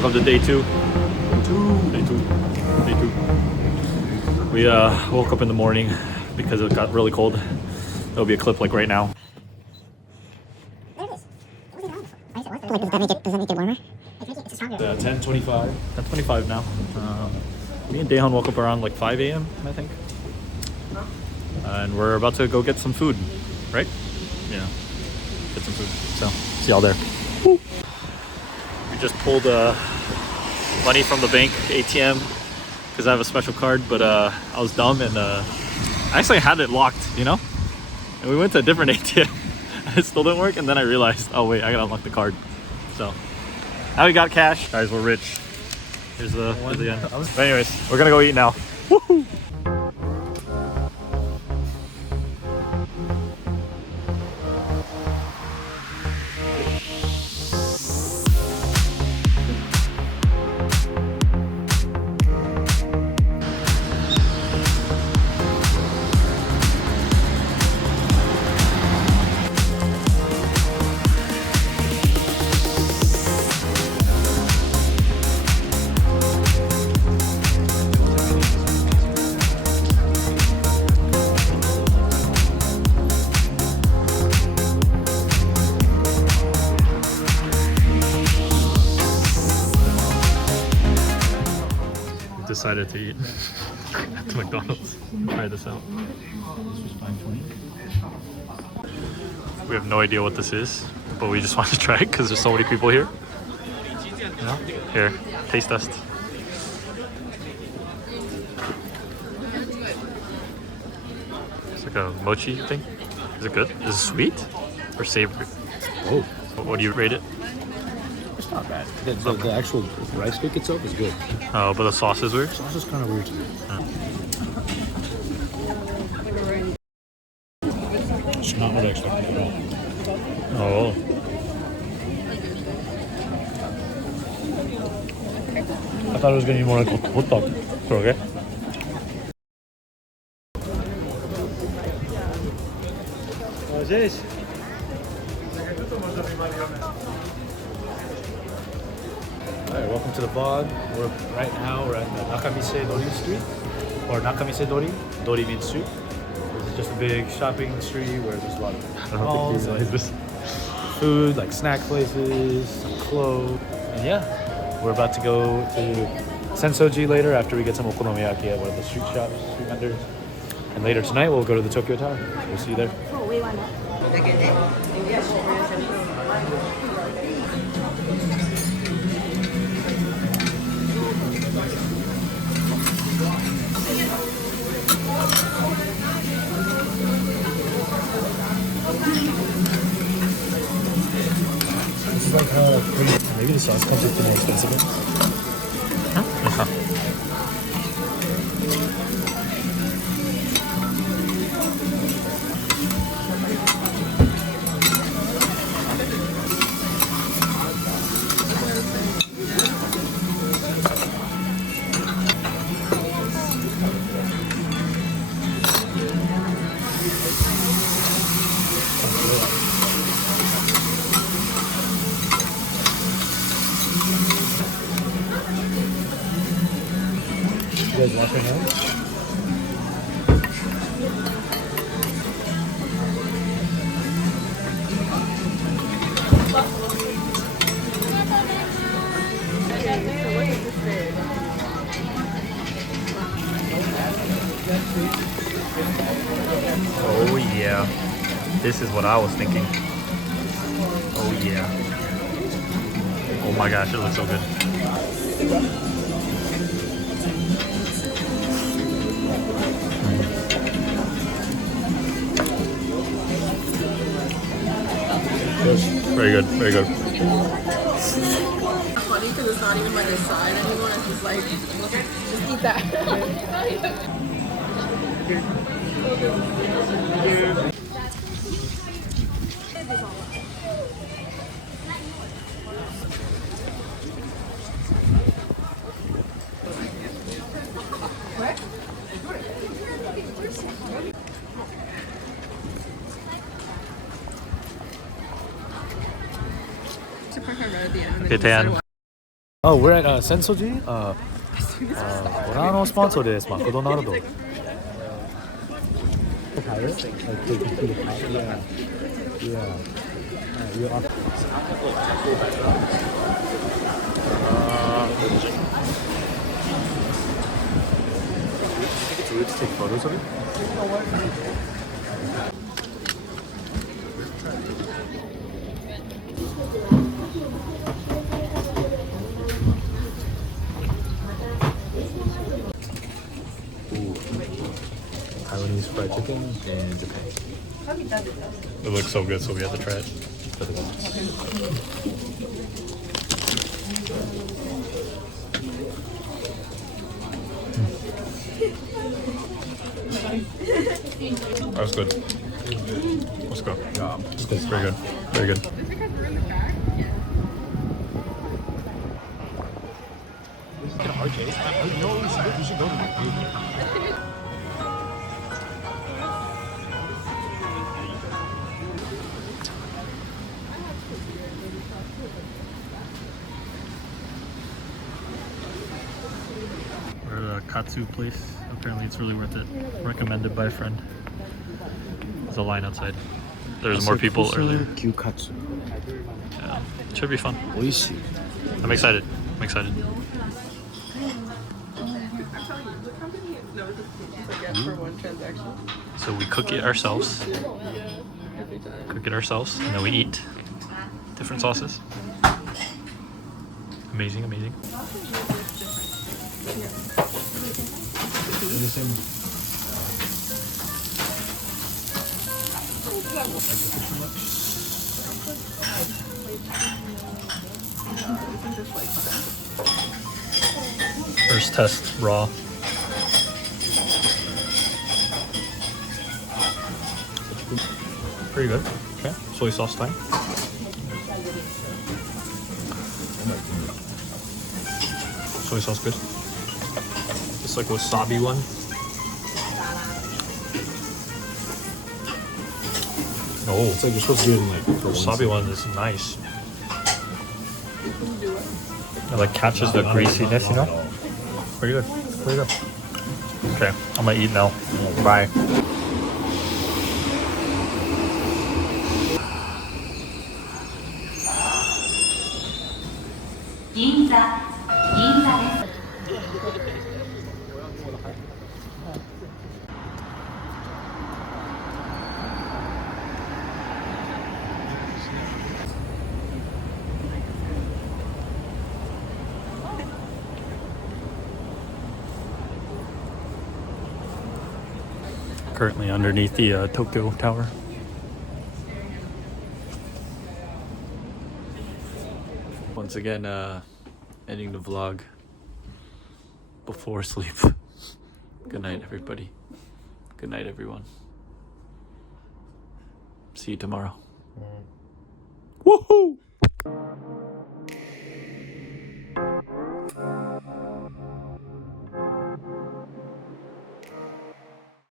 Welcome to day two. Day two. We woke up in the morning because it got really cold. There'll be a clip like right now. Like, does that make it warmer? Yeah, 10:25. 10:25 now. Me and Daehan woke up around like 5 a.m. I think. And we're about to go get some food, right? Yeah, get some food. So, see y'all there. Woo. We just pulled money from the bank ATM because I have a special card, but I was dumb and I actually had it locked, you know? And we went to a different ATM. It still didn't work, and then I realized, oh wait, I gotta unlock the card. So now we got cash. Guys, we're rich. Here's the end. But anyways, we're gonna go eat now. Woohoo! Decided to eat at the McDonald's. Try this out. This was $5.20. We have no idea what this is, but we just want to try it because there's so many people here. Yeah. Here, taste test. It's like a mochi thing. Is it good? Is it sweet or savory? Oh, What do you rate it? it's not bad. The actual rice cake itself is good. Oh, but the sauce is weird. The sauce is kind of weird to me. It's not what I expected at all. Oh. I thought it was going to be more like a hot dog. Okay. Alright, welcome to the vlog. Right now we're at the Nakamise Dori Street, or Nakamise Dori. Dori means street. This is just a big shopping street where there's a lot of malls, like food, like snack places, some clothes, and yeah, we're about to go to Sensoji later after we get some Okonomiyaki at one of the street vendors. And later tonight we'll go to the Tokyo Tower. We'll see you there. This is like how maybe the sauce comes with the more expensive ones. Uh-huh. You guys want right now? Oh yeah. This is what I was thinking. Oh yeah. Oh my gosh, it looks so good. Very good, very good. Funny because it's not even like a side anymore. It's just like, just eat that. Okay, Daehan. Oh, we're at Sensoji. これスポンサーです。マクドナルド。It's weird to take photos of it. Taiwanese fried chicken in Japan. It looks so good, so we have to try it. That's good. Let's go. Yeah, It's good. Very good. Very good. We're at a katsu place. Apparently it's really worth it. Recommended by a friend. There's a line outside. There's more people earlier. Gyukatsu. Yeah. Should be fun. Oishi. I'm excited. I'm excited. For one transaction. So we cook it ourselves. Every time. Cook it ourselves, and then we eat different sauces. Amazing, amazing. First test, raw. Pretty good. Okay, soy sauce time. Soy sauce good. Just like wasabi one. Oh, It's like you're supposed to do it in like for wasabi one is nice. It like catches the greasiness, you know? Pretty good. Pretty good. Okay, I'm gonna eat now. Bye. Currently underneath the Tokyo Tower. Once again, ending the vlog before sleep. Good night, everybody. Good night, everyone. See you tomorrow. Woohoo!